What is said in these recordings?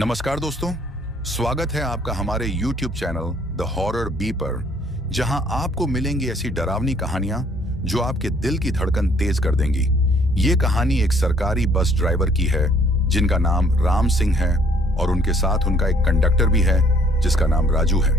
नमस्कार दोस्तों, स्वागत है आपका हमारे YouTube channel the horror B पर, जहां आपको मिलेंगी ऐसी डरावनी कहानियां जो आपके दिल की धड़कन तेज कर देंगी। ये कहानी एक सरकारी बस ड्राइवर की है जिनका नाम राम सिंह है और उनके साथ उनका एक कंडक्टर भी है जिसका नाम राजू है।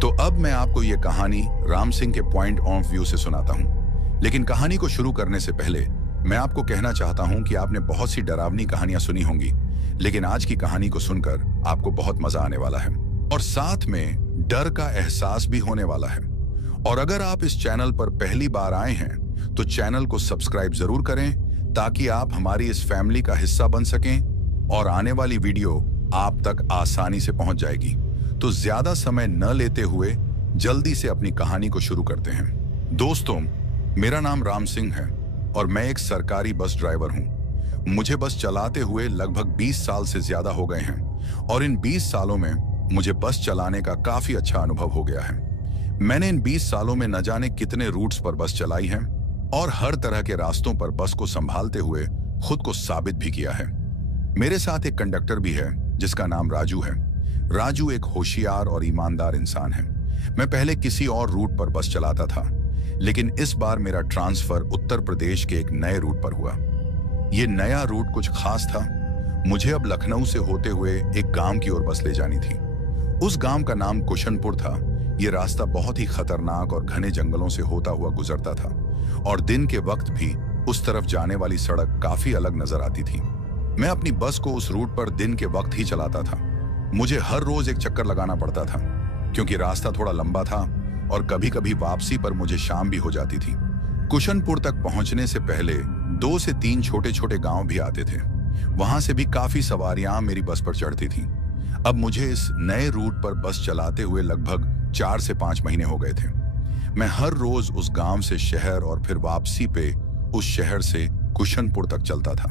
तो अब मैं आपको ये कहानी राम सिंह के पॉइंट ऑफ व्यू से सुनाता हूँ। लेकिन कहानी को शुरू करने से पहले मैं आपको कहना चाहता हूँ कि आपने बहुत सी डरावनी कहानियां सुनी होंगी, लेकिन आज की कहानी को सुनकर आपको बहुत मजा आने वाला है और साथ में डर का एहसास भी होने वाला है। और अगर आप इस चैनल पर पहली बार आए हैं तो चैनल को सब्सक्राइब जरूर करें ताकि आप हमारी इस फैमिली का हिस्सा बन सकें और आने वाली वीडियो आप तक आसानी से पहुंच जाएगी। तो ज्यादा समय न लेते हुए जल्दी से अपनी कहानी को शुरू करते हैं। दोस्तों, मेरा नाम राम सिंह है और मैं एक सरकारी बस ड्राइवर हूं। मुझे बस चलाते हुए लगभग 20 साल से ज्यादा हो गए हैं और इन 20 सालों में मुझे बस चलाने का काफी अच्छा अनुभव हो गया है। मैंने इन 20 सालों में न जाने कितने रूट्स पर बस चलाई है और हर तरह के रास्तों पर बस को संभालते हुए खुद को साबित भी किया है। मेरे साथ एक कंडक्टर भी है जिसका नाम राजू है। राजू एक होशियार और ईमानदार इंसान है। मैं पहले किसी और रूट पर बस चलाता था, लेकिन इस बार मेरा ट्रांसफर उत्तर प्रदेश के एक नए रूट पर हुआ। ये नया रूट कुछ खास था। मुझे अब लखनऊ से होते हुए एक गांव की ओर बस ले जानी थी। उस गांव का नाम कुशनपुर था। ये रास्ता बहुत ही खतरनाक और घने जंगलों से होता हुआ गुजरता था और दिन के वक्त भी उस तरफ जाने वाली सड़क काफी अलग नजर आती थी। मैं अपनी बस को उस रूट पर दिन के वक्त ही चलाता था। मुझे हर रोज एक चक्कर लगाना पड़ता था क्योंकि रास्ता थोड़ा लंबा था और कभी कभी वापसी पर मुझे शाम भी हो जाती थी। कुशनपुर तक पहुंचने से पहले 2 से 3 छोटे छोटे गांव भी आते थे। वहां से भी काफी सवारियां मेरी बस पर चढ़ती थीं। अब मुझे इस नए रूट पर बस चलाते हुए लगभग 4 से 5 महीने हो गए थे। मैं हर रोज उस गांव से शहर और फिर वापसी पे उस शहर से कुशनपुर तक चलता था।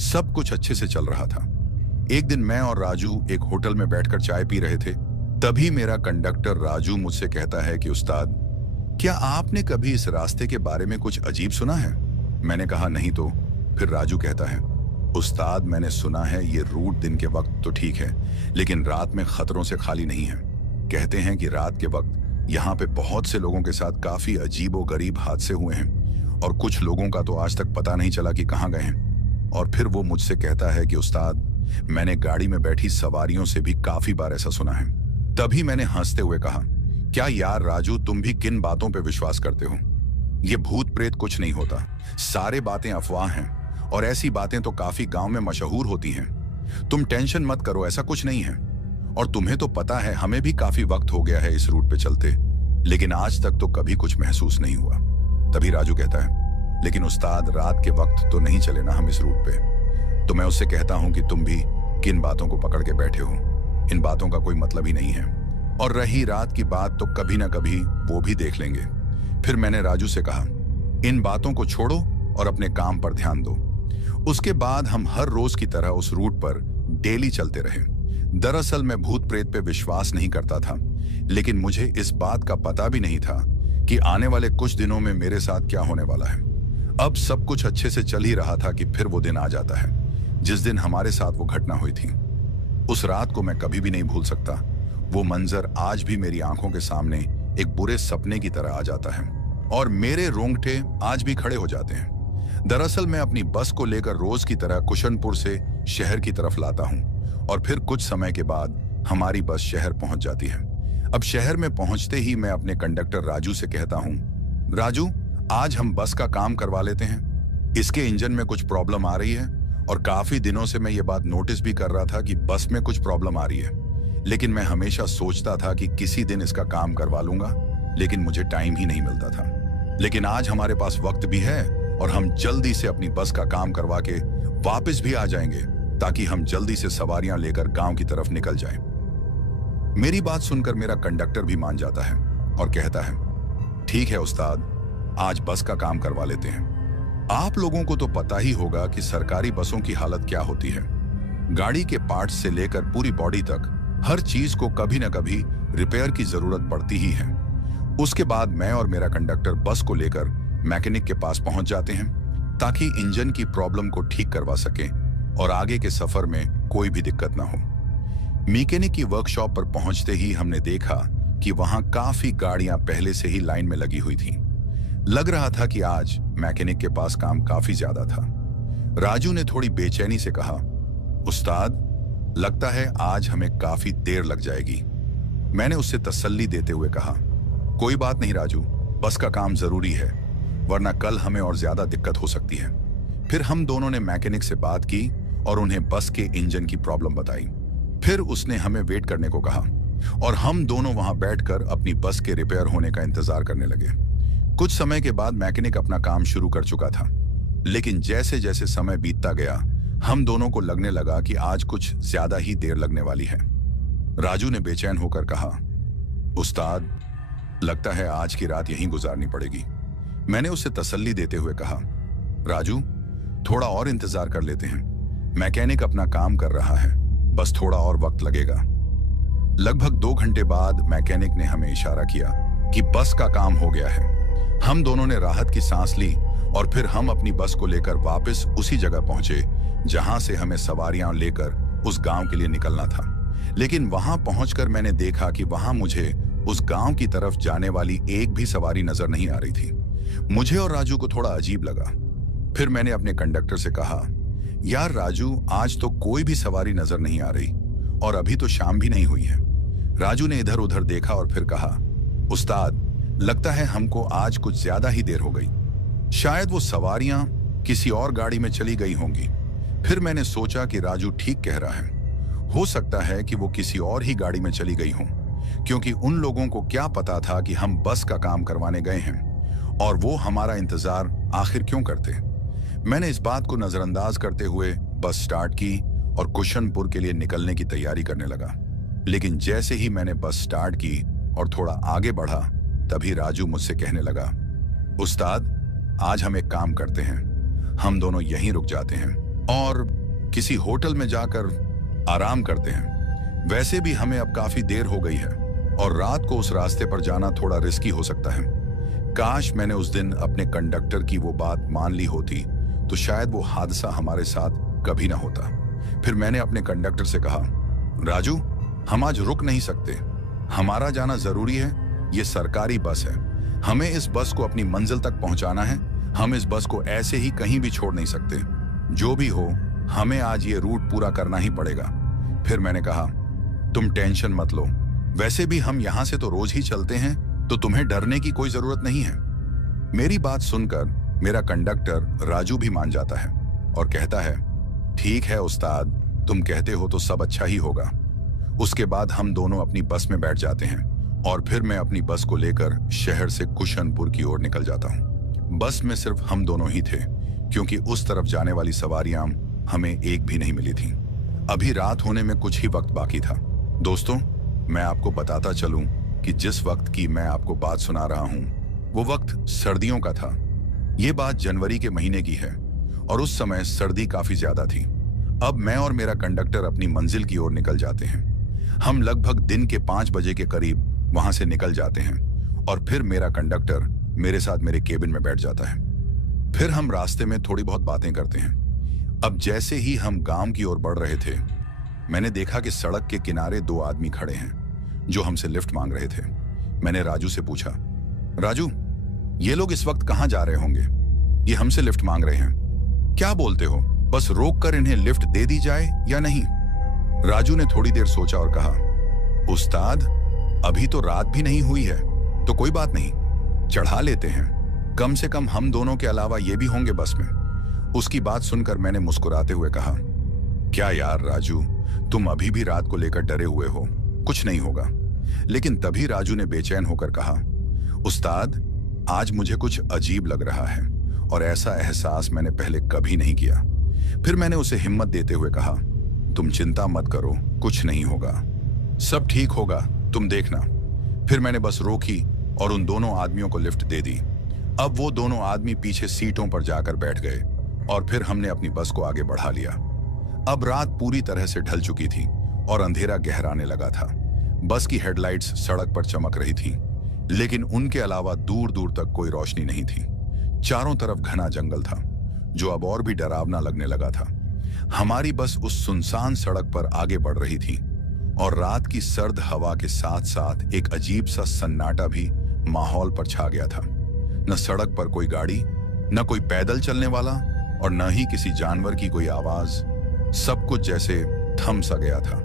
सब कुछ अच्छे से चल रहा था। एक दिन मैं और राजू एक होटल में बैठकर चाय पी रहे थे। तभी मेरा कंडक्टर राजू मुझसे कहता है कि उस्ताद, क्या आपने कभी इस रास्ते के बारे में कुछ अजीब सुना है? मैंने कहा नहीं तो। फिर राजू कहता है, उस्ताद मैंने सुना है ये रूट दिन के वक्त तो ठीक है, लेकिन रात में खतरों से खाली नहीं है। कहते हैं कि रात के वक्त यहाँ पे बहुत से लोगों के साथ काफी अजीबोगरीब हादसे हुए हैं और कुछ लोगों का तो आज तक पता नहीं चला कि कहाँ गए हैं। और फिर वो मुझसे कहता है कि उस्ताद, मैंने गाड़ी में बैठी सवारियों से भी काफी बार ऐसा सुना है। तभी मैंने हंसते हुए कहा, क्या यार राजू, तुम भी किन बातों पे विश्वास करते हो? ये भूत प्रेत कुछ नहीं होता, सारे बातें अफवाह हैं और ऐसी बातें तो काफी गांव में मशहूर होती हैं। तुम टेंशन मत करो, ऐसा कुछ नहीं है। और तुम्हें तो पता है हमें भी काफी वक्त हो गया है इस रूट पे चलते, लेकिन आज तक तो कभी कुछ महसूस नहीं हुआ। तभी राजू कहता है, लेकिन उस्ताद रात के वक्त तो नहीं चले ना हम इस रूट पे। तो मैं उससे कहता हूं कि तुम भी किन बातों को पकड़ के बैठे हो, इन बातों का कोई मतलब ही नहीं है। और रही रात की बात तो कभी ना कभी वो भी देख लेंगे। फिर मैंने राजू से कहा, इन बातों को छोड़ो और अपने काम पर ध्यान दो। उसके बाद हम हर रोज की तरह उस रूट पर डेली चलते रहे। दरअसल मैं भूत प्रेत पे विश्वास नहीं करता था, लेकिन मुझे इस बात का पता भी नहीं था कि आने वाले कुछ दिनों में मेरे साथ क्या होने वाला है। अब सब कुछ अच्छे से चल ही रहा था कि फिर वो दिन आ जाता है जिस दिन हमारे साथ वो घटना हुई थी। उस रात को मैं कभी भी नहीं भूल सकता। वो मंजर आज भी मेरी आंखों के सामने एक बुरे सपने की तरह आ जाता है और मेरे रोंगटे आज भी खड़े हो जाते हैं। दरअसल मैं अपनी बस को लेकर रोज की तरह कुशनपुर से शहर की तरफ लाता हूं और फिर कुछ समय के बाद हमारी बस शहर पहुंच जाती है। अब शहर में पहुंचते ही मैं अपने कंडक्टर राजू से कहता हूं, राजू, आज हम बस का काम करवा लेते हैं। इसके इंजन में कुछ प्रॉब्लम आ रही है और काफी दिनों से मैं ये बात नोटिस भी कर रहा था कि बस में कुछ प्रॉब्लम आ रही है, लेकिन मैं हमेशा सोचता था कि किसी दिन इसका काम करवा लूंगा, लेकिन मुझे टाइम ही नहीं मिलता था। लेकिन आज हमारे पास वक्त भी है और हम जल्दी से अपनी बस का काम करवा के वापस भी आ जाएंगे ताकि हम जल्दी से सवारियां लेकर गांव की तरफ निकल जाएं। मेरी बात सुनकर मेरा कंडक्टर भी मान जाता है और कहता है, ठीक है उस्ताद, आज बस का काम करवा लेते हैं। आप लोगों को तो पता ही होगा कि सरकारी बसों की हालत क्या होती है। गाड़ी के पार्ट्स से लेकर पूरी बॉडी तक हर चीज को कभी न कभी रिपेयर की जरूरत पड़ती ही है। उसके बाद मैं और मेरा कंडक्टर बस को लेकर मैकेनिक के पास पहुंच जाते हैं ताकि इंजन की प्रॉब्लम को ठीक करवा सकें और आगे के सफर में कोई भी दिक्कत ना हो। मैकेनिक की वर्कशॉप पर पहुंचते ही हमने देखा कि वहां काफी गाड़ियां पहले से ही लाइन में लगी हुई थीं। लग रहा था कि आज मैकेनिक के पास काम काफी ज्यादा था। राजू ने थोड़ी बेचैनी से कहा, उस्ताद, लगता है आज हमें काफी देर लग जाएगी। मैंने उससे तसल्ली देते हुए कहा, कोई बात नहीं राजू, बस का काम जरूरी है, वरना कल हमें और ज्यादा दिक्कत हो सकती है। फिर हम दोनों ने मैकेनिक से बात की और उन्हें बस के इंजन की प्रॉब्लम बताई। फिर उसने हमें वेट करने को कहा और हम दोनों वहां बैठकर अपनी बस के रिपेयर होने का इंतजार करने लगे। कुछ समय के बाद मैकेनिक अपना काम शुरू कर चुका था, लेकिन जैसे जैसे समय बीतता गया हम दोनों को लगने लगा कि आज कुछ ज्यादा ही देर लगने वाली है। राजू ने बेचैन होकर कहा, उस्ताद, लगता है आज की रात यहीं गुजारनी पड़ेगी। मैंने उसे तसल्ली देते हुए कहा, राजू, थोड़ा और इंतजार कर लेते हैं, मैकेनिक अपना काम कर रहा है, बस थोड़ा और वक्त लगेगा। लगभग 2 घंटे बाद मैकेनिक ने हमें इशारा किया कि बस का काम हो गया है। हम दोनों ने राहत की सांस ली और फिर हम अपनी बस को लेकर वापस उसी जगह पहुंचे जहां से हमें सवारियां लेकर उस गांव के लिए निकलना था। लेकिन वहां पहुंचकर मैंने देखा कि वहां मुझे उस गांव की तरफ जाने वाली एक भी सवारी नजर नहीं आ रही थी। मुझे और राजू को थोड़ा अजीब लगा। फिर मैंने अपने कंडक्टर से कहा, यार राजू, आज तो कोई भी सवारी नजर नहीं आ रही और अभी तो शाम भी नहीं हुई है। राजू ने इधर उधर देखा और फिर कहा, उस्ताद, लगता है हमको आज कुछ ज्यादा ही देर हो गई। शायद वो सवारियां किसी और गाड़ी में चली गई होंगी। फिर मैंने सोचा कि राजू ठीक कह रहा है, हो सकता है कि वो किसी और ही गाड़ी में चली गई हों, क्योंकि उन लोगों को क्या पता था कि हम बस का काम करवाने गए हैं और वो हमारा इंतजार आखिर क्यों करते। मैंने इस बात को नजरअंदाज करते हुए बस स्टार्ट की और कुशनपुर के लिए निकलने की तैयारी करने लगा। लेकिन जैसे ही मैंने बस स्टार्ट की और थोड़ा आगे बढ़ा, तभी राजू मुझसे कहने लगा, उस्ताद, आज हम एक काम करते हैं, हम दोनों यहीं रुक जाते हैं और किसी होटल में जाकर आराम करते हैं। वैसे भी हमें अब काफी देर हो गई है और रात को उस रास्ते पर जाना थोड़ा रिस्की हो सकता है। काश मैंने उस दिन अपने कंडक्टर की वो बात मान ली होती तो शायद वो हादसा हमारे साथ कभी ना होता। फिर मैंने अपने कंडक्टर से कहा, राजू, हम आज रुक नहीं सकते, हमारा जाना जरूरी है, ये सरकारी बस है, हमें इस बस को अपनी मंजिल तक पहुंचाना है, हम इस बस को ऐसे ही कहीं भी छोड़ नहीं सकते। जो भी हो, हमें आज ये रूट पूरा करना ही पड़ेगा। फिर मैंने कहा, तुम टेंशन मत लो, वैसे भी हम यहां से तो रोज ही चलते हैं, तो तुम्हें डरने की कोई जरूरत नहीं है। मेरी बात सुनकर मेरा कंडक्टर राजू भी मान जाता है और कहता है, ठीक है उस्ताद, तुम कहते हो तो सब अच्छा ही होगा। उसके बाद हम दोनों अपनी बस में बैठ जाते हैं और फिर मैं अपनी बस को लेकर शहर से कुशनपुर की ओर निकल जाता हूँ। बस में सिर्फ हम दोनों ही थे, क्योंकि उस तरफ जाने वाली सवारियां हमें एक भी नहीं मिली थीं। अभी रात होने में कुछ ही वक्त बाकी था। दोस्तों, मैं आपको बताता चलूं कि जिस वक्त की मैं आपको बात सुना रहा हूं, वो वक्त सर्दियों का था। ये बात जनवरी के महीने की है और उस समय सर्दी काफी ज्यादा थी। अब मैं और मेरा कंडक्टर अपनी मंजिल की ओर निकल जाते हैं। हम लगभग दिन के 5 बजे के करीब वहां से निकल जाते हैं और फिर मेरा कंडक्टर मेरे साथ मेरे केबिन में बैठ जाता है। फिर हम रास्ते में थोड़ी बहुत बातें करते हैं। अब जैसे ही हम गांव की ओर बढ़ रहे थे, मैंने देखा कि सड़क के किनारे 2 आदमी खड़े हैं जो हमसे लिफ्ट मांग रहे थे। मैंने राजू से पूछा, राजू, ये लोग इस वक्त कहां जा रहे होंगे? ये हमसे लिफ्ट मांग रहे हैं, क्या बोलते हो, बस रोक कर इन्हें लिफ्ट दे दी जाए या नहीं? राजू ने थोड़ी देर सोचा और कहा, उस्ताद, अभी तो रात भी नहीं हुई है, तो कोई बात नहीं, चढ़ा लेते हैं, कम से कम हम दोनों के अलावा ये भी होंगे बस में। उसकी बात सुनकर मैंने मुस्कुराते हुए कहा, क्या यार राजू, तुम अभी भी रात को लेकर डरे हुए हो, कुछ नहीं होगा। लेकिन तभी राजू ने बेचैन होकर कहा, उस्ताद, आज मुझे कुछ अजीब लग रहा है और ऐसा एहसास मैंने पहले कभी नहीं किया। फिर मैंने उसे हिम्मत देते हुए कहा, तुम चिंता मत करो, कुछ नहीं होगा, सब ठीक होगा, तुम देखना। फिर मैंने बस रोकी और उन दोनों आदमियों को लिफ्ट दे दी। अब वो दोनों आदमी पीछे सीटों पर जाकर बैठ गए और फिर हमने अपनी बस को आगे बढ़ा लिया। अब रात पूरी तरह से ढल चुकी थी और अंधेरा गहराने लगा था। बस की हेडलाइट्स सड़क पर चमक रही थीं, लेकिन उनके अलावा दूर दूर तक कोई रोशनी नहीं थी। चारों तरफ घना जंगल था, जो अब और भी डरावना लगने लगा था। हमारी बस उस सुनसान सड़क पर आगे बढ़ रही थी और रात की सर्द हवा के साथ साथ एक अजीब सा सन्नाटा भी माहौल पर छा गया था। न सड़क पर कोई गाड़ी, न कोई पैदल चलने वाला और न ही किसी जानवर की कोई आवाज। सब कुछ जैसे थम सा गया था।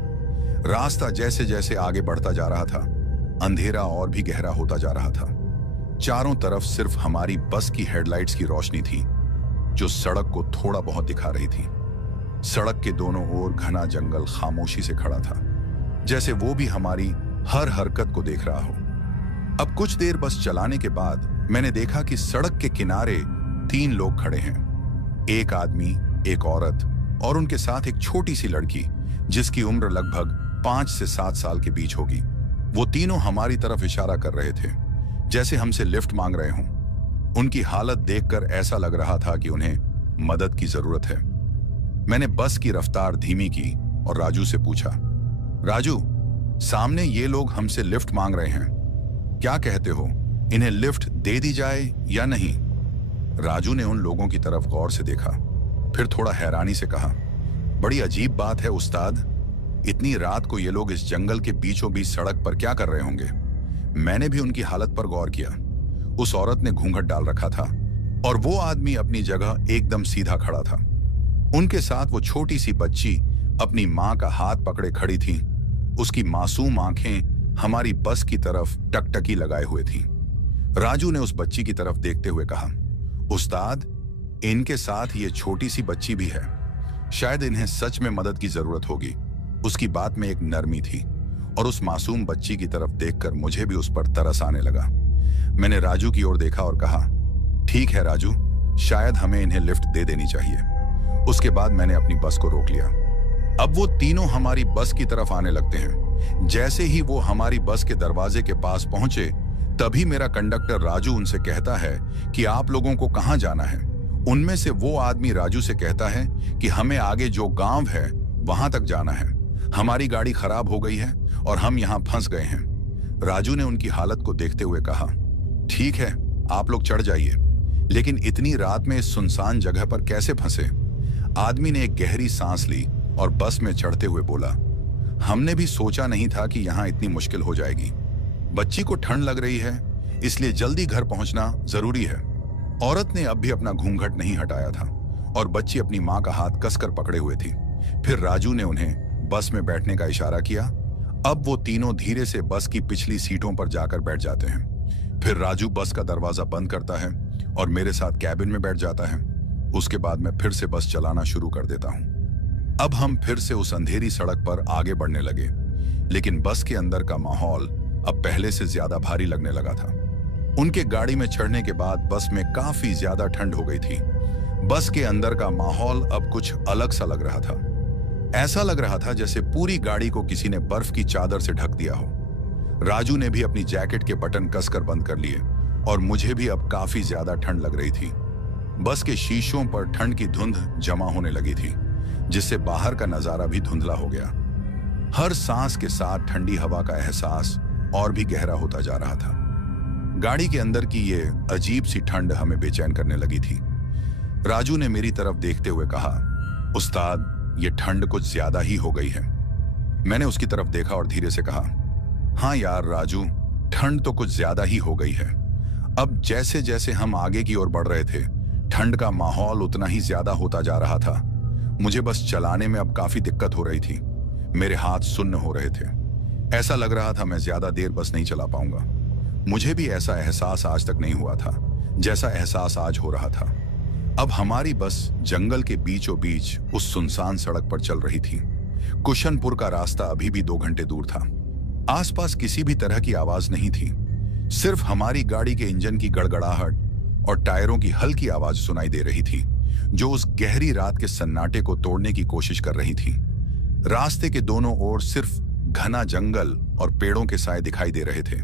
रास्ता जैसे जैसे आगे बढ़ता जा रहा था, अंधेरा और भी गहरा होता जा रहा था। चारों तरफ सिर्फ हमारी बस की हेडलाइट्स की रोशनी थी, जो सड़क को थोड़ा बहुत दिखा रही थी। सड़क के दोनों ओर घना जंगल खामोशी से खड़ा था, जैसे वो भी हमारी हर हरकत को देख रहा हो। अब कुछ देर बस चलाने के बाद मैंने देखा कि सड़क के किनारे 3 लोग खड़े हैं। एक आदमी, एक औरत और उनके साथ एक छोटी सी लड़की, जिसकी उम्र लगभग 5 से 7 साल के बीच होगी। वो तीनों हमारी तरफ इशारा कर रहे थे, जैसे हमसे लिफ्ट मांग रहे हों। उनकी हालत देखकर ऐसा लग रहा था कि उन्हें मदद की जरूरत है। मैंने बस की रफ्तार धीमी की और राजू से पूछा, राजू, सामने ये लोग हमसे लिफ्ट मांग रहे हैं, क्या कहते हो, इन्हें लिफ्ट दे दी जाए या नहीं? राजू ने उन लोगों की तरफ गौर से देखा, फिर थोड़ा हैरानी से कहा, बड़ी अजीब बात है उस्ताद, इतनी रात को ये लोग इस जंगल के बीचों बीच सड़क पर क्या कर रहे होंगे? मैंने भी उनकी हालत पर गौर किया। उस औरत ने घूंघट डाल रखा था और वो आदमी अपनी जगह एकदम सीधा खड़ा था। उनके साथ वो छोटी सी बच्ची अपनी मां का हाथ पकड़े खड़ी थी। उसकी मासूम आंखें हमारी बस की तरफ टकटकी लगाए हुए थीं। राजू ने उस बच्ची की तरफ देखते हुए कहा, उस्ताद, इनके साथ ये छोटी सी बच्ची भी है, शायद इन्हें सच में मदद की जरूरत होगी। उसकी बात में एक नरमी थी और उस मासूम बच्ची की तरफ देखकर मुझे भी उस पर तरस आने लगा। मैंने राजू की ओर देखा और कहा, ठीक है राजू, शायद हमें इन्हें लिफ्ट दे देनी चाहिए। उसके बाद मैंने अपनी बस को रोक लिया। अब वो तीनों हमारी बस की तरफ आने लगते हैं। जैसे ही वो हमारी बस के दरवाजे के पास पहुंचे, तभी मेरा कंडक्टर राजू उनसे कहता है कि आप लोगों को कहां जाना है। उनमें से वो आदमी राजू से कहता है कि हमें आगे जो गांव है वहां तक जाना है, हमारी गाड़ी खराब हो गई है और हम यहां फंस गए हैं। राजू ने उनकी हालत को देखते हुए कहा, ठीक है, आप लोग चढ़ जाइए, लेकिन इतनी रात में इस सुनसान जगह पर कैसे फंसे? आदमी ने एक गहरी सांस ली और बस में चढ़ते हुए बोला, हमने भी सोचा नहीं था कि यहाँ इतनी मुश्किल हो जाएगी। बच्ची को ठंड लग रही है, इसलिए जल्दी घर पहुंचना जरूरी है। औरत ने अब भी अपना घूंघट नहीं हटाया था और बच्ची अपनी मां का हाथ कसकर पकड़े हुए थी। फिर राजू ने उन्हें बस में बैठने का इशारा किया। अब वो तीनों धीरे से बस की पिछली सीटों पर जाकर बैठ जाते हैं। फिर राजू बस का दरवाजा बंद करता है और मेरे साथ कैबिन में बैठ जाता है। उसके बाद मैं फिर से बस चलाना शुरू कर देता हूं। अब हम फिर से उस अंधेरी सड़क पर आगे बढ़ने लगे, लेकिन बस के अंदर का माहौल अब पहले से ज्यादा भारी लगने लगा था। उनके गाड़ी में चढ़ने के बाद बस में काफी ज्यादा ठंड हो गई थी। बस के अंदर का माहौल अब कुछ अलग सा लग रहा था। ऐसा लग रहा था जैसे पूरी गाड़ी को किसी ने बर्फ की चादर से ढक दिया हो। राजू ने भी अपनी जैकेट के बटन कसकर बंद कर लिए और मुझे भी अब काफी ज्यादा ठंड लग रही थी। बस के शीशों पर ठंड की धुंध जमा होने लगी थी, जिससे बाहर का नजारा भी धुंधला हो गया। हर सांस के साथ ठंडी हवा का एहसास और भी गहरा होता जा रहा था। गाड़ी के अंदर की ये अजीब सी ठंड हमें बेचैन करने लगी थी। राजू ने मेरी तरफ देखते हुए कहा, उस्ताद, ये ठंड कुछ ज्यादा ही हो गई है। मैंने उसकी तरफ देखा और धीरे से कहा, हाँ यार राजू, ठंड तो कुछ ज्यादा ही हो गई है। अब जैसे जैसे हम आगे की ओर बढ़ रहे थे, ठंड का माहौल उतना ही ज्यादा होता जा रहा था। मुझे बस चलाने में अब काफी दिक्कत हो रही थी। मेरे हाथ सुन्न हो रहे थे। ऐसा लग रहा था मैं ज्यादा देर बस नहीं चला पाऊंगा। मुझे भी ऐसा एहसास आज तक नहीं हुआ था जैसा एहसास आज हो रहा था। अब हमारी बस जंगल के बीचों बीच उस सुनसान सड़क पर चल रही थी। कुशनपुर का रास्ता अभी भी 2 घंटे दूर था। आसपास किसी भी तरह की आवाज नहीं थी। सिर्फ हमारी गाड़ी के इंजन की गड़गड़ाहट और टायरों की हल्की आवाज सुनाई दे रही थी, जो उस गहरी रात के सन्नाटे को तोड़ने की कोशिश कर रही थी। रास्ते के दोनों ओर सिर्फ घना जंगल और पेड़ों के साए दिखाई दे रहे थे,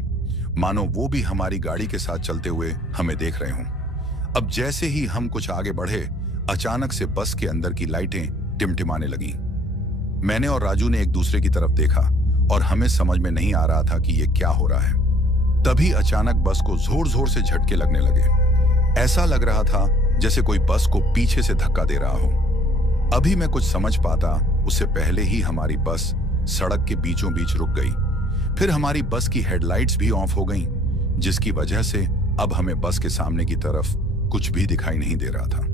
मानो वो भी हमारी गाड़ी के साथ चलते हुए हमें देख रहे हों। अब जैसे ही हम कुछ आगे बढ़े, अचानक से बस के अंदर की लाइटें टिमटिमाने लगीं। मैंने और राजू ने एक दूसरे की तरफ देखा और हमें समझ में नहीं आ रहा था कि ये क्या हो रहा है। तभी अचानक बस को जोर जोर से झटके लगने लगे। ऐसा लग रहा था जैसे कोई बस को पीछे से धक्का दे रहा हो। अभी मैं कुछ समझ पाता, उससे पहले ही हमारी बस सड़क के बीचों बीच रुक गई। फिर हमारी बस की हेडलाइट्स भी ऑफ हो गईं, जिसकी वजह से अब हमें बस के सामने की तरफ कुछ भी दिखाई नहीं दे रहा था।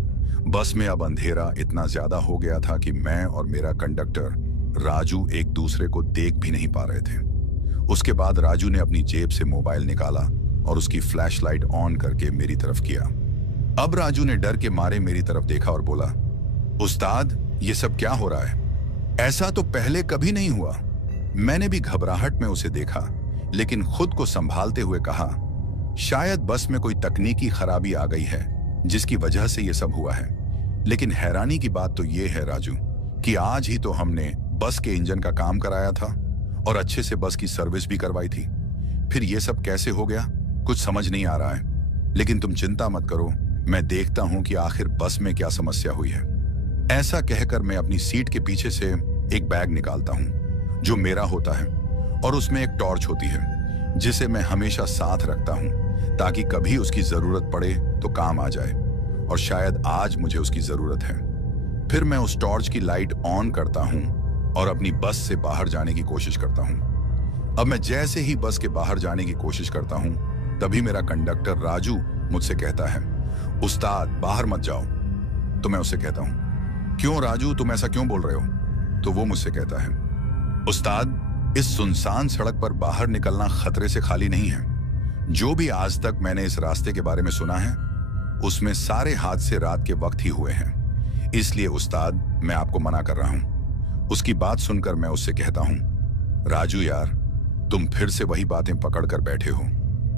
बस में अब अंधेरा इतना ज्यादा हो गया था कि मैं और मेरा कंडक्टर राजू एक दूसरे को देख भी नहीं पा रहे थे। उसके बाद राजू ने अपनी जेब से मोबाइल निकाला और उसकी फ्लैशलाइट ऑन करके मेरी तरफ किया। अब राजू ने डर के मारे मेरी तरफ देखा और बोला, उस्ताद, ये सब क्या हो रहा है? ऐसा तो पहले कभी नहीं हुआ। मैंने भी घबराहट में उसे देखा, लेकिन खुद को संभालते हुए कहा, शायद बस में कोई तकनीकी खराबी आ गई है जिसकी वजह से ये सब हुआ है। लेकिन हैरानी की बात तो ये है राजू कि आज ही तो हमने बस के इंजन का काम कराया था और अच्छे से बस की सर्विस भी करवाई थी। फिर ये सब कैसे हो गया, कुछ समझ नहीं आ रहा है। लेकिन तुम चिंता मत करो, मैं देखता हूं कि आखिर बस में क्या समस्या हुई है। ऐसा कहकर मैं अपनी सीट के पीछे से एक बैग निकालता हूं जो मेरा होता है और उसमें एक टॉर्च होती है जिसे मैं हमेशा साथ रखता हूं ताकि कभी उसकी जरूरत पड़े तो काम आ जाए, और शायद आज मुझे उसकी जरूरत है। फिर मैं उस टॉर्च की लाइट ऑन करता हूं और अपनी बस से बाहर जाने की कोशिश करता हूं। अब मैं जैसे ही बस के बाहर जाने की कोशिश करता हूं तभी मेरा कंडक्टर राजू मुझसे कहता है, उस्ताद, बाहर मत जाओ। तो मैं उससे कहता हूं, क्यों राजू, तुम ऐसा क्यों बोल रहे हो? तो वो मुझसे कहता है, उस्ताद, इस सुनसान सड़क पर बाहर निकलना खतरे से खाली नहीं है। जो भी आज तक मैंने इस रास्ते के बारे में सुना है उसमें सारे हादसे रात के वक्त ही हुए हैं। इसलिए उस्ताद, मैं आपको मना कर रहा हूं। उसकी बात सुनकर मैं उससे कहता हूं, राजू यार, तुम फिर से वही बातें पकड़ कर बैठे हो।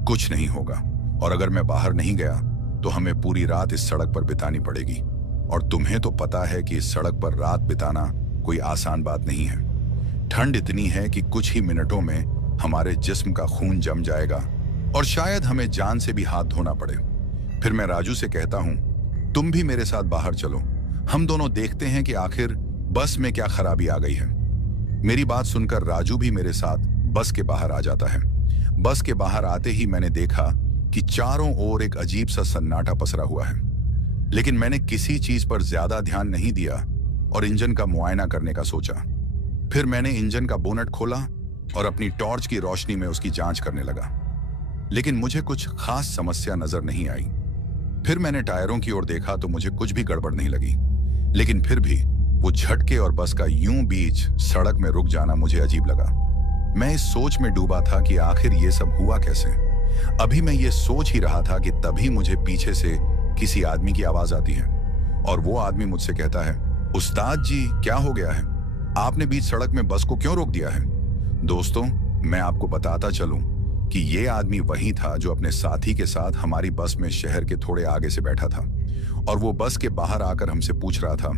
कुछ नहीं होगा, और अगर मैं बाहर नहीं गया तो हमें पूरी रात इस सड़क पर बितानी पड़ेगी, और तुम्हें तो पता है कि इस सड़क पर रात बिताना कोई आसान बात नहीं है। ठंड इतनी है कि कुछ ही मिनटों में हमारे जिस्म का खून जम जाएगा और शायद हमें जान से भी हाथ धोना पड़े। फिर मैं राजू से कहता हूं, तुम भी मेरे साथ बाहर चलो, हम दोनों देखते हैं कि आखिर बस में क्या खराबी आ गई है। मेरी बात सुनकर राजू भी मेरे साथ बस के बाहर आ जाता है। बस के बाहर आते ही मैंने देखा कि चारों ओर एक अजीब सा सन्नाटा पसरा हुआ है, लेकिन मैंने किसी चीज पर ज्यादा ध्यान नहीं दिया और इंजन का मुआयना करने का सोचा। फिर मैंने इंजन का बोनट खोला और अपनी टॉर्च की रोशनी में उसकी जांच करने लगा, लेकिन मुझे कुछ खास समस्या नजर नहीं आई। फिर मैंने टायरों की ओर देखा तो मुझे कुछ भी गड़बड़ नहीं लगी, लेकिन फिर भी वो झटके और बस का यूं बीच सड़क में रुक जाना मुझे अजीब लगा। मैं इस सोच में डूबा था कि आखिर ये सब हुआ कैसे। अभी मैं ये सोच ही रहा था कि तभी मुझे पीछे से किसी आदमी की आवाज आती है और वो आदमी मुझसे कहता है, उस्ताद जी, क्या हो गया है? आपने बीच सड़क में बस को क्यों रोक दिया है? दोस्तों, मैं आपको बताता चलूं कि ये आदमी वही था जो अपने साथी के साथ हमारी बस में शहर के थोड़े आगे से बैठा था, और वो बस के बाहर आकर हमसे पूछ रहा था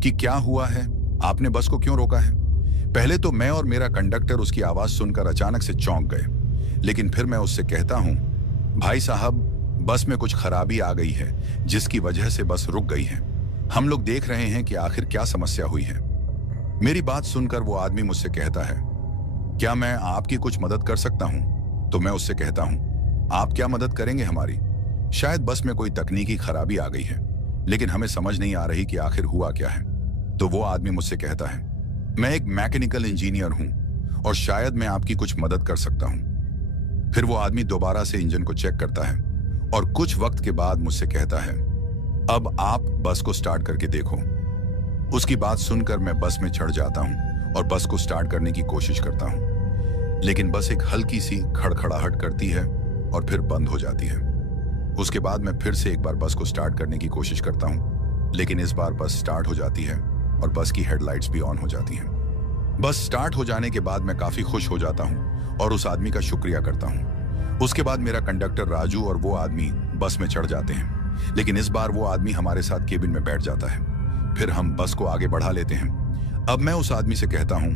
कि क्या हुआ है, आपने बस को क्यों रोका है। पहले तो मैं और मेरा कंडक्टर उसकी आवाज सुनकर अचानक से चौंक गए, लेकिन फिर मैं उससे कहता हूं, भाई साहब, बस में कुछ खराबी आ गई है जिसकी वजह से बस रुक गई है। हम लोग देख रहे हैं कि आखिर क्या समस्या हुई है। मेरी बात सुनकर वो आदमी मुझसे कहता है, क्या मैं आपकी कुछ मदद कर सकता हूं? तो मैं उससे कहता हूं, आप क्या मदद करेंगे हमारी? शायद बस में कोई तकनीकी खराबी आ गई है, लेकिन हमें समझ नहीं आ रही कि आखिर हुआ क्या है। तो वो आदमी मुझसे कहता है, मैं एक मैकेनिकल इंजीनियर हूं और शायद मैं आपकी कुछ मदद कर सकता हूं। फिर वो आदमी दोबारा से इंजन को चेक करता है और कुछ वक्त के बाद मुझसे कहता है, अब आप बस को स्टार्ट करके देखो। उसकी बात सुनकर मैं बस में चढ़ जाता हूं और बस को स्टार्ट करने की कोशिश करता हूं, लेकिन बस एक हल्की सी खड़खड़ाहट करती है और फिर बंद हो जाती है। उसके बाद मैं फिर से एक बार बस को स्टार्ट करने की कोशिश करता हूं, लेकिन इस बार बस स्टार्ट हो जाती है और बस की हेडलाइट्स भी ऑन हो जाती हैं। बस स्टार्ट हो जाने के बाद मैं काफी खुश हो जाता हूं और उस आदमी का शुक्रिया करता हूं। उसके बाद मेरा कंडक्टर राजू और वो आदमी बस में चढ़ जाते हैं, लेकिन इस बार वो आदमी हमारे साथ केबिन में बैठ जाता है। फिर हम बस को आगे बढ़ा लेते हैं। अब मैं उस आदमी से कहता हूं,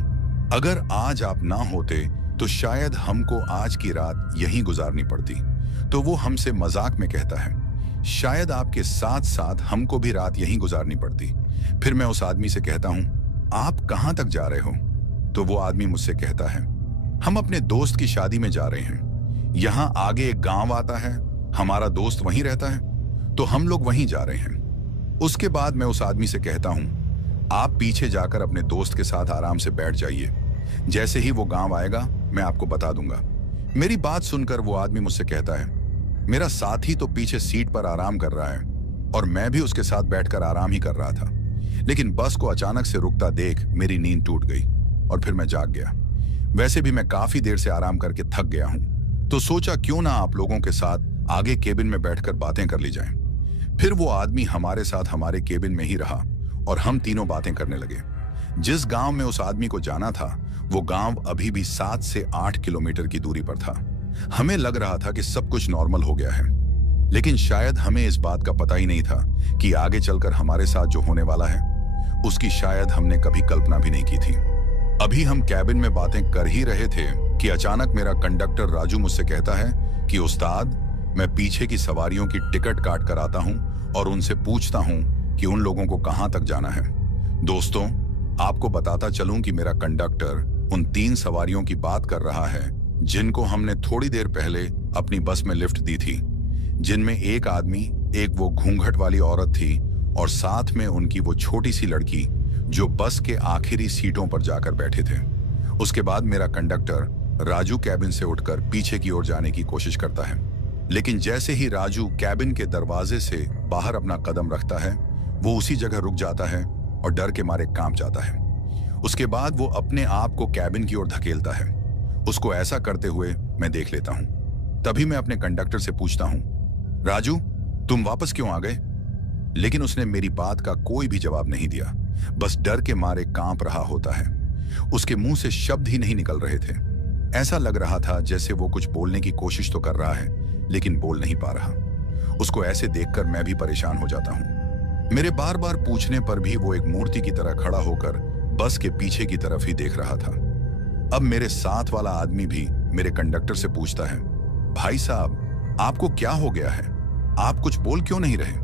अगर आज आप ना होते तो शायद हमको आज की रात यहीं गुजारनी पड़ती। तो वो हमसे मजाक में कहता है, शायद आपके साथ साथ हमको भी रात यहीं गुजारनी पड़ती। फिर मैं उस आदमी से कहता हूं, आप कहां तक जा रहे हो? तो वो आदमी मुझसे कहता है, हम अपने दोस्त की शादी में जा रहे हैं। यहाँ आगे एक गांव आता है, हमारा दोस्त वहीं रहता है, तो हम लोग वहीं जा रहे हैं। उसके बाद मैं उस आदमी से कहता हूं, आप पीछे जाकर अपने दोस्त के साथ आराम से बैठ जाइए, जैसे ही वो गांव आएगा मैं आपको बता दूंगा। मेरी बात सुनकर वो आदमी मुझसे कहता है, मेरा साथी तो पीछे सीट पर आराम कर रहा है और मैं भी उसके साथ बैठकर आराम ही कर रहा था, लेकिन बस को अचानक से रुकता देख मेरी नींद टूट गई और फिर मैं जाग गया। वैसे भी मैं काफी देर से आराम करके थक गया हूं, तो सोचा क्यों ना आप लोगों के साथ आगे केबिन में बैठकर बातें कर ली जाएं। फिर वो आदमी हमारे साथ हमारे केबिन में ही रहा और हम तीनों बातें करने लगे। जिस गांव में उस आदमी को जाना था वो गांव अभी भी 7 से 8 किलोमीटर की दूरी पर था। हमें लग रहा था कि सब कुछ नॉर्मल हो गया है, लेकिन शायद हमें इस बात का पता ही नहीं था कि आगे चलकर हमारे साथ जो होने वाला है उसकी शायद हमने कभी कल्पना भी नहीं की थी। अभी हम कैबिन में बातें कर ही रहे थे कि अचानक मेरा कंडक्टर राजू मुझसे कहता है कि उस्ताद, मैं पीछे की सवारियों की टिकट काट कर आता हूं और उनसे पूछता हूं कि उन लोगों को कहां तक जाना है। दोस्तों, आपको बताता चलूं कि मेरा कंडक्टर उन 3 सवारियों की बात कर रहा है जिनको हमने थोड़ी देर पहले अपनी बस में लिफ्ट दी थी, जिनमें एक आदमी, एक वो घूंघट वाली औरत थी और साथ में उनकी वो छोटी सी लड़की जो बस के आखिरी सीटों पर जाकर बैठे थे। उसके बाद मेरा कंडक्टर राजू कैबिन से उठकर पीछे की ओर जाने की कोशिश करता है, लेकिन जैसे ही राजू कैबिन के दरवाजे से बाहर अपना कदम रखता है वो उसी जगह रुक जाता है और डर के मारे कांप जाता है। उसके बाद वो अपने आप को कैबिन की ओर धकेलता है। उसको ऐसा करते हुए मैं देख लेता हूं। तभी मैं अपने कंडक्टर से पूछता हूं, राजू, तुम वापस क्यों आ गए? लेकिन उसने मेरी बात का कोई भी जवाब नहीं दिया, बस डर के मारे कांप रहा होता है। उसके मुंह से शब्द ही नहीं निकल रहे थे। ऐसा लग रहा था जैसे वो कुछ बोलने की कोशिश तो कर रहा है लेकिन बोल नहीं पा रहा। उसको ऐसे देखकर मैं भी परेशान हो जाता हूं। मेरे बार बार पूछने पर भी वो एक मूर्ति की तरह खड़ा होकर बस के पीछे की तरफ ही देख रहा था। अब मेरे साथ वाला आदमी भी मेरे कंडक्टर से पूछता है, भाई साहब, आपको क्या हो गया है? आप कुछ बोल क्यों नहीं रहे?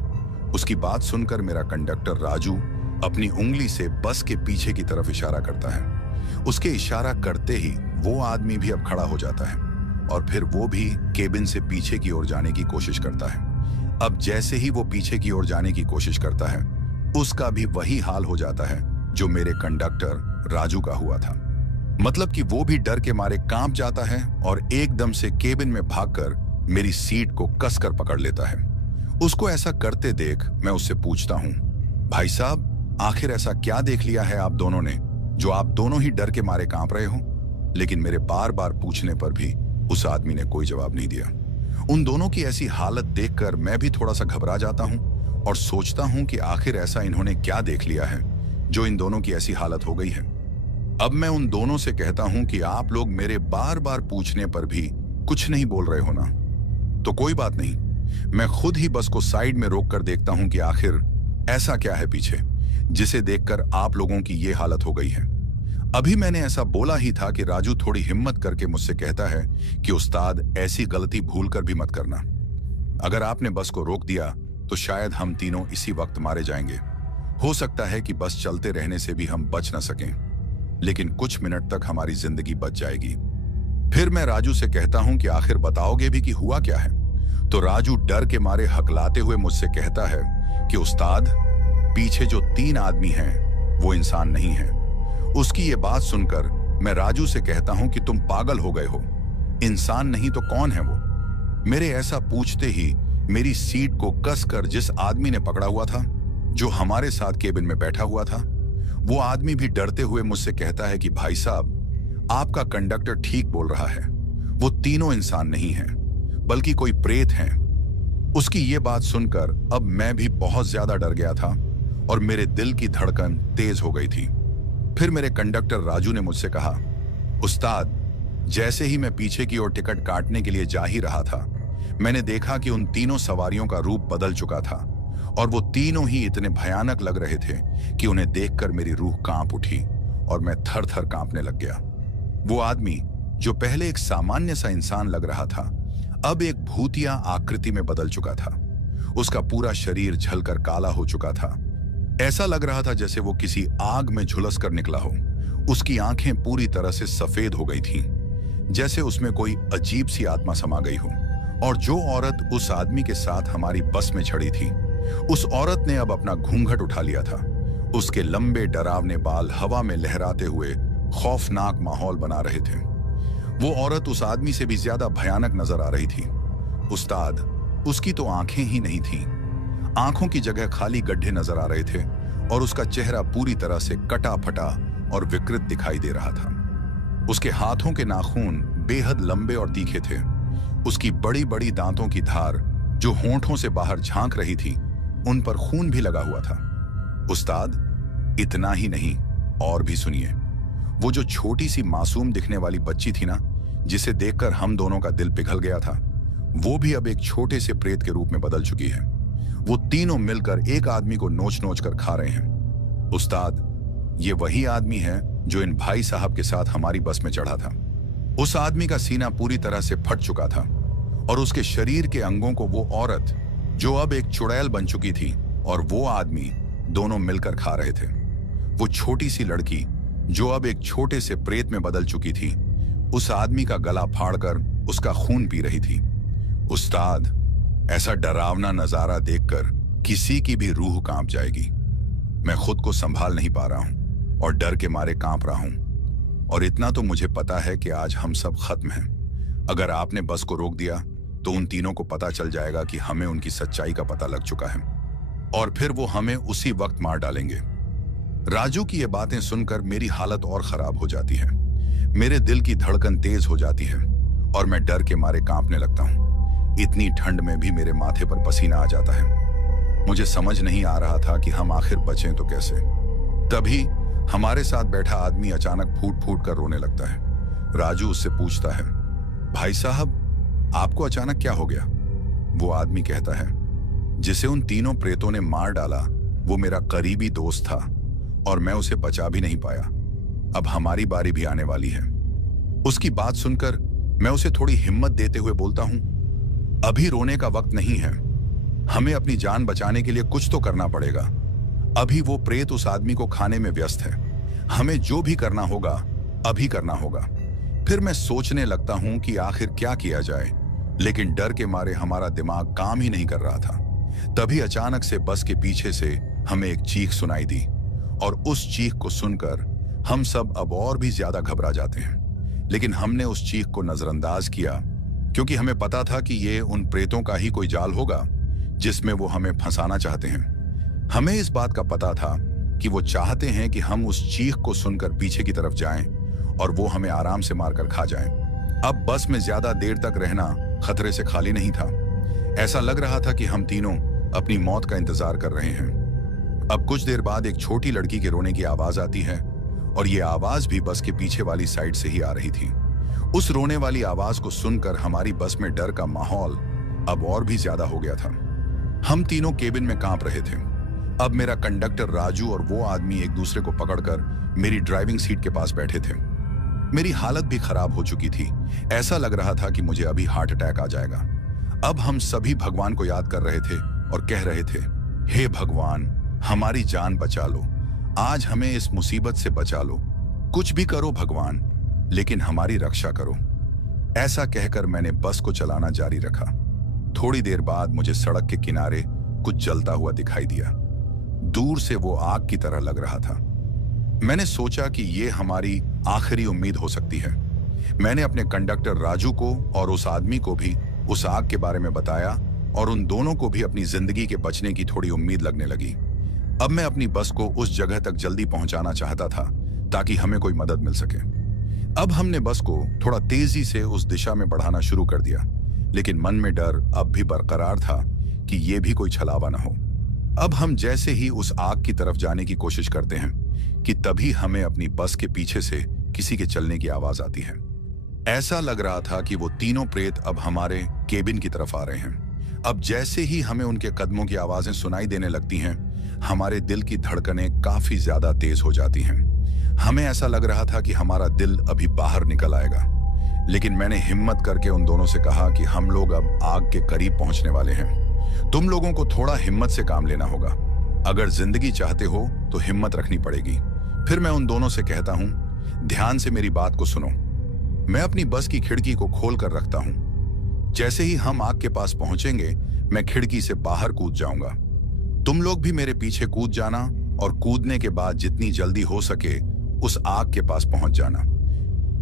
उसकी बात सुनकर मेरा कंडक्टर राजू अपनी उंगली से बस के पीछे की तरफ इशारा करता है। उसके इशारा करते ही वो आदमी भी अब खड़ा हो जाता है और फिर वो भी केबिन से पीछे की ओर जाने की कोशिश करता है। अब जैसे ही वो पीछे की ओर जाने की कोशिश करता है उसका भी वही हाल हो जाता है जो मेरे कंडक्टर राजू का हुआ था। मतलब कि वो भी डर के मारे कांप जाता है और एकदम से केबिन में भागकर मेरी सीट को कसकर पकड़ लेता है। उसको ऐसा करते देख मैं उससे पूछता हूं, भाई साहब, आखिर ऐसा क्या देख लिया है आप दोनों ने जो आप दोनों ही डर के मारे कांप रहे हो? लेकिन मेरे बार बार पूछने पर भी उस आदमी ने कोई जवाब नहीं दिया। उन दोनों की ऐसी हालत देखकर मैं भी थोड़ा सा घबरा जाता हूं और सोचता हूं कि आखिर ऐसा इन्होंने क्या देख लिया है जो इन दोनों की ऐसी हालत हो गई है। अब मैं उन दोनों से कहता हूं कि आप लोग मेरे बार बार पूछने पर भी कुछ नहीं बोल रहे हो ना, तो कोई बात नहीं, मैं खुद ही बस को साइड में रोक कर देखता हूं कि आखिर ऐसा क्या है पीछे जिसे देखकर आप लोगों की ये हालत हो गई है। अभी मैंने ऐसा बोला ही था कि राजू थोड़ी हिम्मत करके मुझसे कहता है कि उस्ताद, ऐसी गलती भूलकर भी मत करना। अगर आपने बस को रोक दिया तो शायद हम तीनों इसी वक्त मारे जाएंगे। हो सकता है कि बस चलते रहने से भी हम बच न सकें, लेकिन कुछ मिनट तक हमारी जिंदगी बच जाएगी। फिर मैं राजू से कहता हूं कि आखिर बताओगे भी कि हुआ क्या है? तो राजू डर के मारे हकलाते हुए मुझसे कहता है कि उस्ताद, पीछे जो 3 आदमी हैं वो इंसान नहीं है। उसकी ये बात सुनकर मैं राजू से कहता हूं कि तुम पागल हो गए हो, इंसान नहीं तो कौन है वो? मेरे ऐसा पूछते ही मेरी सीट को कसकर जिस आदमी ने पकड़ा हुआ था, जो हमारे साथ केबिन में बैठा हुआ था, वो आदमी भी डरते हुए मुझसे कहता है कि भाई साहब, आपका कंडक्टर ठीक बोल रहा है, वो तीनों इंसान नहीं हैं, बल्कि कोई प्रेत हैं। उसकी ये बात सुनकर अब मैं भी बहुत ज्यादा डर गया था और मेरे दिल की धड़कन तेज हो गई थी। फिर मेरे कंडक्टर राजू ने मुझसे कहा, उस्ताद, जैसे ही मैं पीछे की ओर टिकट काटने के लिए जा ही रहा था, मैंने देखा कि उन तीनों सवारियों का रूप बदल चुका था और वो तीनों ही इतने भयानक लग रहे थे कि उन्हें देखकर मेरी रूह कांप उठी और मैं थर थर कांपने लग गया। वो आदमी जो पहले एक सामान्य सा इंसान लग रहा था, अब एक भूतिया आकृति में बदल चुका था। उसका पूरा शरीर जलकर काला हो चुका था। ऐसा लग रहा था जैसे वो किसी आग में झुलस कर निकला हो। उसकी आंखें पूरी तरह से सफेद हो गई थीं, जैसे उसमें कोई अजीब सी आत्मा समा गई हो। और जो औरत उस आदमी के साथ हमारी बस में चढ़ी थी, उस औरत ने अब अपना घूंघट उठा लिया था। उसके लंबे डरावने बाल हवा में लहराते हुए खौफनाक माहौल बना रहे थे। वो औरत उस आदमी से भी ज्यादा भयानक नजर आ रही थी। उस्ताद, उसकी तो आंखें ही नहीं थीं। आंखों की जगह खाली गड्ढे नजर आ रहे थे और उसका चेहरा पूरी तरह से कटा फटा और विकृत दिखाई दे रहा था। उसके हाथों के नाखून बेहद लंबे और तीखे थे। उसकी बड़ी बड़ी दांतों की धार जो होंठों से बाहर झांक रही थी, उन पर खून भी लगा हुआ था। उस्ताद, इतना ही नहीं, और भी सुनिए। वो जो छोटी सी मासूम दिखने वाली बच्ची थी ना, जिसे देखकर हम दोनों का दिल पिघल गया था, वो भी अब एक छोटे से प्रेत के रूप में बदल चुकी है। वो तीनों मिलकर एक आदमी को नोच नोच कर खा रहे हैं। उस्ताद, ये वही आदमी है जो इन भाई साहब के साथ हमारी बस में चढ़ा था। उस आदमी का सीना पूरी तरह से फट चुका था और उसके शरीर के अंगों को वो औरत, जो अब एक चुड़ैल बन चुकी थी, और वो आदमी दोनों मिलकर खा रहे थे। वो छोटी सी लड़की, जो अब एक छोटे से प्रेत में बदल चुकी थी, उस आदमी का गला फाड़कर उसका खून पी रही थी। उस्ताद, ऐसा डरावना नजारा देखकर किसी की भी रूह कांप जाएगी। मैं खुद को संभाल नहीं पा रहा हूं और डर के मारे कांप रहा हूं। और इतना तो मुझे पता है कि आज हम सब खत्म हैं। अगर आपने बस को रोक दिया तो उन तीनों को पता चल जाएगा कि हमें उनकी सच्चाई का पता लग चुका है और फिर वो हमें उसी वक्त मार डालेंगे। राजू की ये बातें सुनकर मेरी हालत और खराब हो जाती है। मेरे दिल की धड़कन तेज हो जाती है और मैं डर के मारे कांपने लगता हूं। इतनी ठंड में भी मेरे माथे पर पसीना आ जाता है। मुझे समझ नहीं आ रहा था कि हम आखिर बचें तो कैसे। तभी हमारे साथ बैठा आदमी अचानक फूट फूट कर रोने लगता है। राजू उससे पूछता है, भाई साहब, आपको अचानक क्या हो गया? वो आदमी कहता है, जिसे उन तीनों प्रेतों ने मार डाला वो मेरा करीबी दोस्त था और मैं उसे बचा भी नहीं पाया। अब हमारी बारी भी आने वाली है। उसकी बात सुनकर मैं उसे थोड़ी हिम्मत देते हुए बोलता हूं, अभी रोने का वक्त नहीं है। हमें अपनी जान बचाने के लिए कुछ तो करना पड़ेगा। अभी वो प्रेत उस आदमी को खाने में व्यस्त है। हमें जो भी करना होगा अभी करना होगा। फिर मैं सोचने लगता हूं कि आखिर क्या किया जाए, लेकिन डर के मारे हमारा दिमाग काम ही नहीं कर रहा था। तभी अचानक से बस के पीछे से हमें एक चीख सुनाई दी और उस चीख को सुनकर हम सब अब और भी ज्यादा घबरा जाते हैं। लेकिन हमने उस चीख को नजरअंदाज किया क्योंकि हमें पता था कि ये उन प्रेतों का ही कोई जाल होगा जिसमें वो हमें फंसाना चाहते हैं। हमें इस बात का पता था कि वो चाहते हैं कि हम उस चीख को सुनकर पीछे की तरफ जाएं और वो हमें आराम से मारकर खा जाएं। अब बस में ज्यादा देर तक रहना खतरे से खाली नहीं था। ऐसा लग रहा था कि हम तीनों अपनी मौत का इंतजार कर रहे हैं। अब कुछ देर बाद एक छोटी लड़की के रोने की आवाज आती है और ये आवाज भी बस के पीछे वाली साइड से ही आ रही थी। उस रोने वाली आवाज को सुनकर हमारी बस में डर का माहौल अब और भी ज्यादा हो गया था। हम तीनों केबिन में कांप रहे थे। अब मेरा कंडक्टर राजू और वो आदमी एक दूसरे को पकड़कर मेरी ड्राइविंग सीट के पास बैठे थे। मेरी हालत भी खराब हो चुकी थी। ऐसा लग रहा था कि मुझे अभी हार्ट अटैक आ जाएगा। अब हम सभी भगवान को याद कर रहे थे और कह रहे थे, हे भगवान, हमारी जान बचा लो। आज हमें इस मुसीबत से बचा लो। कुछ भी करो भगवान, लेकिन हमारी रक्षा करो। ऐसा कहकर मैंने बस को चलाना जारी रखा। थोड़ी देर बाद मुझे सड़क के किनारे कुछ जलता हुआ दिखाई दिया। दूर से वो आग की तरह लग रहा था। मैंने सोचा कि ये हमारी आखिरी उम्मीद हो सकती है। मैंने अपने कंडक्टर राजू को और उस आदमी को भी उस आग के बारे में बताया और उन दोनों को भी अपनी जिंदगी के बचने की थोड़ी उम्मीद लगने लगी। अब मैं अपनी बस को उस जगह तक जल्दी पहुंचाना चाहता था ताकि हमें कोई मदद मिल सके। अब हमने बस को थोड़ा तेजी से उस दिशा में बढ़ाना शुरू कर दिया, लेकिन मन में डर अब भी बरकरार था कि ये भी कोई छलावा ना हो। अब हम जैसे ही उस आग की तरफ जाने की कोशिश करते हैं कि तभी हमें अपनी बस के पीछे से किसी के चलने की आवाज आती है। ऐसा लग रहा था कि वो तीनों प्रेत अब हमारे केबिन की तरफ आ रहे हैं। अब जैसे ही हमें उनके कदमों की आवाजें सुनाई देने लगती हैं, हमारे दिल की धड़कनें काफी ज्यादा तेज हो जाती हैं। हमें ऐसा लग रहा था कि हमारा दिल अभी बाहर निकल आएगा। लेकिन मैंने हिम्मत करके उन दोनों से कहा कि हम लोग अब आग के करीब पहुंचने वाले हैं। तुम लोगों को थोड़ा हिम्मत से काम लेना होगा। अगर जिंदगी चाहते हो तो हिम्मत रखनी पड़ेगी। फिर मैं उन दोनों से कहता हूं, ध्यान से मेरी बात को सुनो। मैं अपनी बस की खिड़की को खोल कर रखता हूं। जैसे ही हम आग के पास पहुंचेंगे, मैं खिड़की से बाहर कूद जाऊंगा। तुम लोग भी मेरे पीछे कूद जाना और कूदने के बाद जितनी जल्दी हो सके उस आग के पास पहुंच जाना।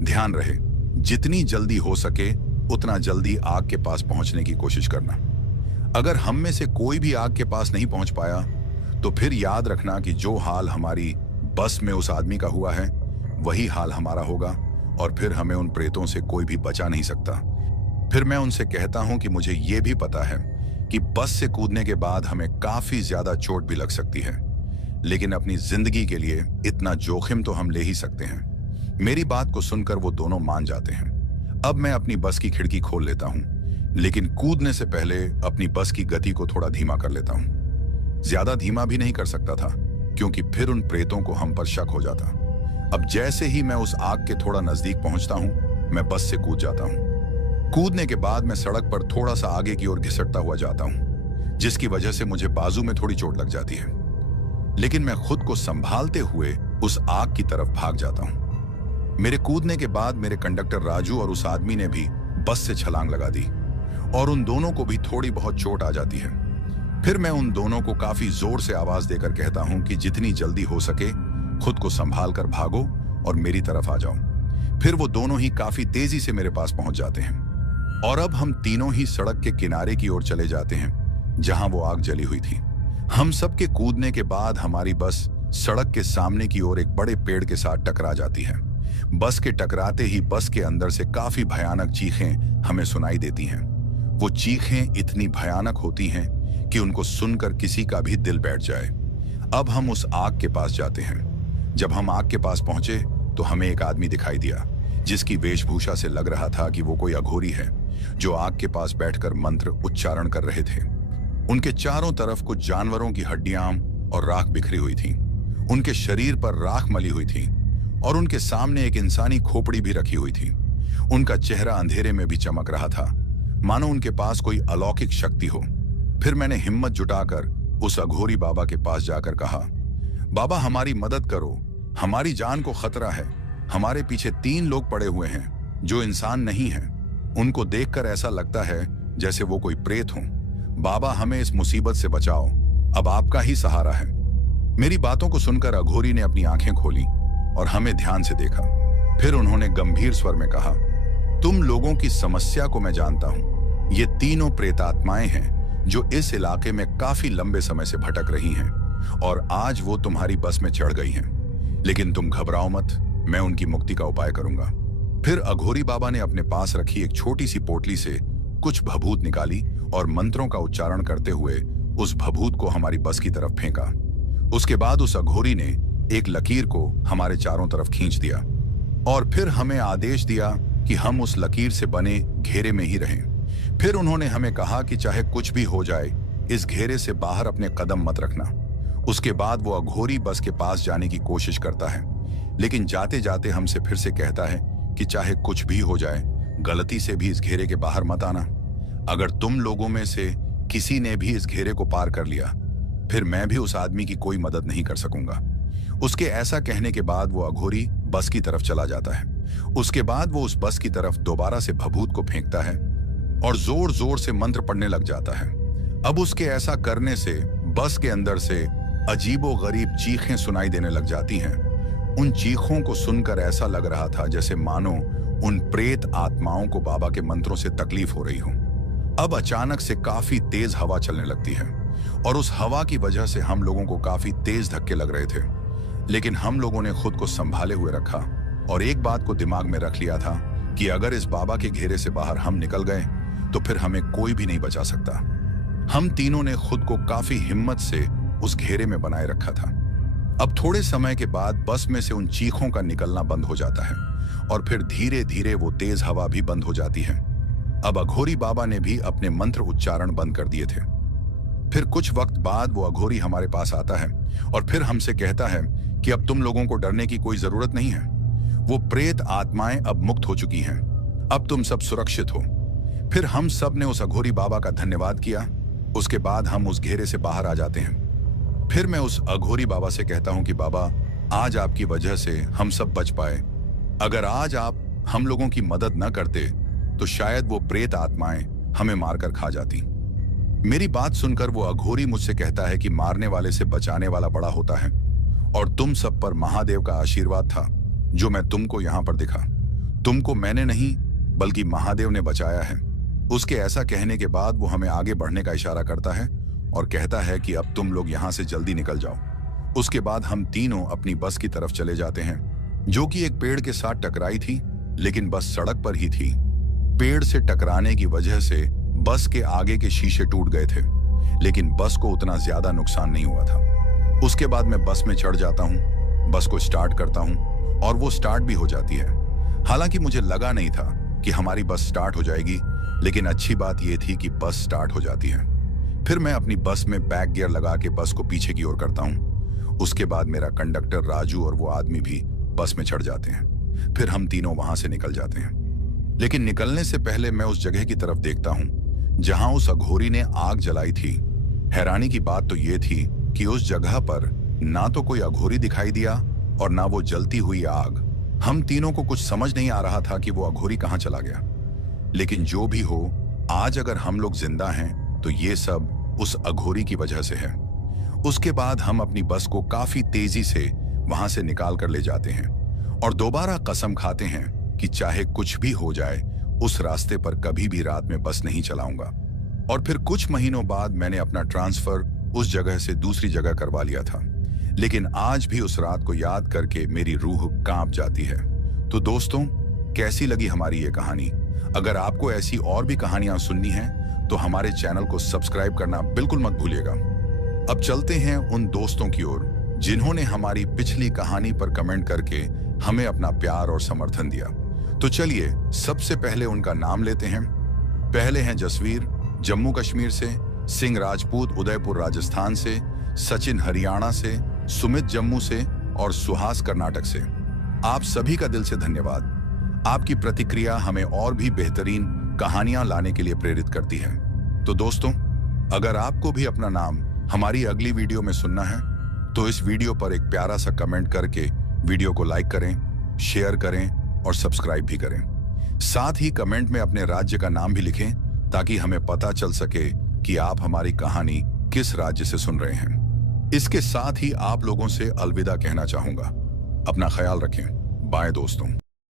ध्यान रहे, जितनी जल्दी हो सके उतना जल्दी आग के पास पहुंचने की कोशिश करना। अगर हम में से कोई भी आग के पास नहीं पहुंच पाया तो फिर याद रखना कि जो हाल हमारी बस में उस आदमी का हुआ है वही हाल हमारा होगा, और फिर हमें उन प्रेतों से कोई भी बचा नहीं सकता। फिर मैं उनसे कहता हूं कि मुझे यह भी पता है कि बस से कूदने के बाद हमें काफी ज्यादा चोट भी लग सकती है, लेकिन अपनी जिंदगी के लिए इतना जोखिम तो हम ले ही सकते हैं। मेरी बात को सुनकर वो दोनों मान जाते हैं। अब मैं अपनी बस की खिड़की खोल लेता हूं, लेकिन कूदने से पहले अपनी बस की गति को थोड़ा धीमा कर लेता हूं। ज्यादा धीमा भी नहीं कर सकता था क्योंकि फिर उन प्रेतों को हम पर शक हो जाता। अब जैसे ही मैं उस आग के थोड़ा नजदीक पहुंचता हूं, मैं बस से कूद जाता हूं। कूदने के बाद मैं सड़क पर थोड़ा सा आगे की ओर घिसटता हुआ जाता हूं, जिसकी वजह से मुझे बाजू में थोड़ी चोट लग जाती है, लेकिन मैं खुद को संभालते हुए उस आग की तरफ भाग जाता हूं। मेरे कूदने के बाद मेरे कंडक्टर राजू और उस आदमी ने भी बस से छलांग लगा दी और उन दोनों को भी थोड़ी बहुत चोट आ जाती है। फिर मैं उन दोनों को काफी जोर से आवाज देकर कहता हूं कि जितनी जल्दी हो सके खुद को संभाल कर भागो और मेरी तरफ आ जाओ। फिर वो दोनों ही काफी तेजी से मेरे पास पहुंच जाते हैं और अब हम तीनों ही सड़क के किनारे की ओर चले जाते हैं जहां वो आग जली हुई थी। हम सबके कूदने के बाद हमारी बस सड़क के सामने की ओर एक बड़े पेड़ के साथ टकरा जाती है। बस के टकराते ही बस के अंदर से काफी भयानक चीखें हमें सुनाई देती हैं। वो चीखें इतनी भयानक होती हैं कि उनको सुनकर किसी का भी दिल बैठ जाए। अब हम उस आग के पास जाते हैं। जब हम आग के पास पहुंचे तो हमें एक आदमी दिखाई दिया जिसकी वेशभूषा से लग रहा था कि वो कोई अघोरी है जो आग के पास बैठकर मंत्र उच्चारण कर रहे थे। उनके चारों तरफ कुछ जानवरों की हड्डियां और राख बिखरी हुई थी। उनके शरीर पर राख मली हुई थी और उनके सामने एक इंसानी खोपड़ी भी रखी हुई थी। उनका चेहरा अंधेरे में भी चमक रहा था, मानो उनके पास कोई अलौकिक शक्ति हो। फिर मैंने हिम्मत जुटाकर उस अघोरी बाबा के पास जाकर कहा, बाबा हमारी मदद करो, हमारी जान को खतरा है। हमारे पीछे 3 लोग पड़े हुए हैं जो इंसान नहीं हैं। उनको देखकर ऐसा लगता है जैसे वो कोई प्रेत हों। बाबा हमें इस मुसीबत से बचाओ, अब आपका ही सहारा है। मेरी बातों को सुनकर अघोरी ने अपनी आंखें खोली और हमें ध्यान से देखा। फिर उन्होंने गंभीर स्वर में कहा, तुम लोगों की समस्या को मैं जानता हूं। ये तीनों प्रेतात्माएं हैं जो इस इलाके में काफी लंबे समय से भटक रही हैं और आज वो तुम्हारी बस में चढ़ गई हैं। लेकिन तुम घबराओ मत, मैं उनकी मुक्ति का उपाय करूंगा। फिर अघोरी बाबा ने अपने पास रखी एक छोटी सी पोटली से कुछ भभूत निकाली और मंत्रों का उच्चारण करते हुए उस भभूत को हमारी बस की तरफ फेंका। उसके बाद उस अघोरी ने एक लकीर को हमारे चारों तरफ खींच दिया और फिर हमें आदेश दिया कि हम उस लकीर से बने घेरे में ही रहें। फिर उन्होंने हमें कहा कि चाहे कुछ भी हो जाए, इस घेरे से बाहर अपने कदम मत रखना। उसके बाद वो अघोरी बस के पास जाने की कोशिश करता है, लेकिन जाते जाते हमसे फिर से कहता है कि चाहे कुछ भी हो जाए, गलती से भी इस घेरे के बाहर मत आना। अगर तुम लोगों में से किसी ने भी इस घेरे को पार कर लिया, फिर मैं भी उस आदमी की कोई मदद नहीं कर सकूंगा। उसके ऐसा कहने के बाद वो अघोरी बस की तरफ चला जाता है। उसके बाद वो उस बस की तरफ दोबारा से भभूत को फेंकता है और जोर जोर से मंत्र पढ़ने लग जाता है। अब उसके ऐसा करने से बस के अंदर से अजीबोगरीब चीखें सुनाई देने लग जाती हैं। उन चीखों को सुनकर ऐसा लग रहा था जैसे मानो उन प्रेत आत्माओं को बाबा के मंत्रों से तकलीफ हो रही हो। अब अचानक से काफी तेज हवा चलने लगती है और उस हवा की वजह से हम लोगों को काफी तेज धक्के लग रहे थे, लेकिन हम लोगों ने खुद को संभाले हुए रखा और एक बात को दिमाग में रख लिया था कि अगर इस बाबा के घेरे से बाहर हम निकल गए तो फिर हमें कोई भी नहीं बचा सकता। हम तीनों ने खुद को काफी हिम्मत से उस घेरे में बनाए रखा था। अब थोड़े समय के बाद बस में से उन चीखों का निकलना बंद हो जाता है और फिर धीरे धीरे वो तेज हवा भी बंद हो जाती है। अब अघोरी बाबा ने भी अपने मंत्र उच्चारण बंद कर दिए थे। फिर कुछ वक्त बाद वो अघोरी हमारे पास आता है और फिर हमसे कहता है कि अब तुम लोगों को डरने की कोई जरूरत नहीं है। वो प्रेत आत्माएं अब मुक्त हो चुकी हैं। अब तुम सब सुरक्षित हो। फिर हम सब ने उस अघोरी बाबा का धन्यवाद किया। उसके बाद हम उस घेरे से बाहर आ जाते हैं। फिर मैं उस अघोरी बाबा से कहता हूं कि बाबा, आज आपकी वजह से हम सब बच पाए। अगर आज आप हम लोगों की मदद न करते तो शायद वो प्रेत आत्माएं हमें मारकर खा जाती। मेरी बात सुनकर वो अघोरी मुझसे कहता है कि मारने वाले से बचाने वाला बड़ा होता है और तुम सब पर महादेव का आशीर्वाद था जो मैं तुमको यहां पर दिखा। तुमको मैंने नहीं बल्कि महादेव ने बचाया है। उसके ऐसा कहने के बाद वो हमें आगे बढ़ने का इशारा करता है और कहता है कि अब तुम लोग यहां से जल्दी निकल जाओ। उसके बाद हम तीनों अपनी बस की तरफ चले जाते हैं, जो कि एक पेड़ के साथ टकराई थी, लेकिन बस सड़क पर ही थी। पेड़ से टकराने की वजह से बस के आगे के शीशे टूट गए थे, लेकिन बस को उतना ज्यादा नुकसान नहीं हुआ था। उसके बाद मैं बस में चढ़ जाता हूँ, बस को स्टार्ट करता हूँ और वो स्टार्ट भी हो जाती है। हालांकि मुझे लगा नहीं था कि हमारी बस स्टार्ट हो जाएगी, लेकिन अच्छी बात यह थी कि बस स्टार्ट हो जाती है। फिर मैं अपनी बस में बैक गियर लगा के बस को पीछे की ओर करता हूँ। उसके बाद मेरा कंडक्टर राजू और वो आदमी भी बस में चढ़ जाते हैं। फिर हम तीनों वहां से निकल जाते हैं। लेकिन निकलने से पहले मैं उस जगह की तरफ देखता हूँ जहां उस अघोरी ने आग जलाई थी। हैरानी की बात तो ये थी कि उस जगह पर ना तो कोई अघोरी दिखाई दिया और ना वो जलती हुई आग। हम तीनों को कुछ समझ नहीं आ रहा था कि वो अघोरी कहां चला गया। लेकिन जो भी हो, आज अगर हम लोग जिंदा हैं तो ये सब उस अघोरी की वजह से है। उसके बाद हम अपनी बस को काफी तेजी से वहां से निकाल कर ले जाते हैं और दोबारा कसम खाते हैं कि चाहे कुछ भी हो जाए उस रास्ते पर कभी भी रात में बस नहीं चलाऊंगा। और फिर कुछ महीनों बाद मैंने अपना ट्रांसफर उस जगह से दूसरी जगह करवा लिया था, लेकिन आज भी उस रात को याद करके मेरी रूह कांप जाती है। तो दोस्तों, कैसी लगी हमारी ये कहानी? अगर आपको ऐसी और भी कहानियां सुननी हैं तो हमारे चैनल को सब्सक्राइब करना बिल्कुल मत भूलिएगा। अब चलते हैं उन दोस्तों की ओर जिन्होंने हमारी पिछली कहानी पर कमेंट करके हमें अपना प्यार और समर्थन दिया। तो चलिए सबसे पहले उनका नाम लेते हैं। पहले हैं जसवीर जम्मू कश्मीर से, सिंह राजपूत उदयपुर राजस्थान से, सचिन हरियाणा से, सुमित जम्मू से और सुहास कर्नाटक से। आप सभी का दिल से धन्यवाद। आपकी प्रतिक्रिया हमें और भी बेहतरीन कहानियां लाने के लिए प्रेरित करती है। तो दोस्तों, अगर आपको भी अपना नाम हमारी अगली वीडियो में सुनना है तो इस वीडियो पर एक प्यारा सा कमेंट करके वीडियो को लाइक करें, शेयर करें और सब्सक्राइब भी करें। साथ ही कमेंट में अपने राज्य का नाम भी लिखें ताकि हमें पता चल सके कि आप हमारी कहानी किस राज्य से सुन रहे हैं। इसके साथ ही आप लोगों से अलविदा कहना चाहूंगा। अपना ख्याल रखें। बाय दोस्तों।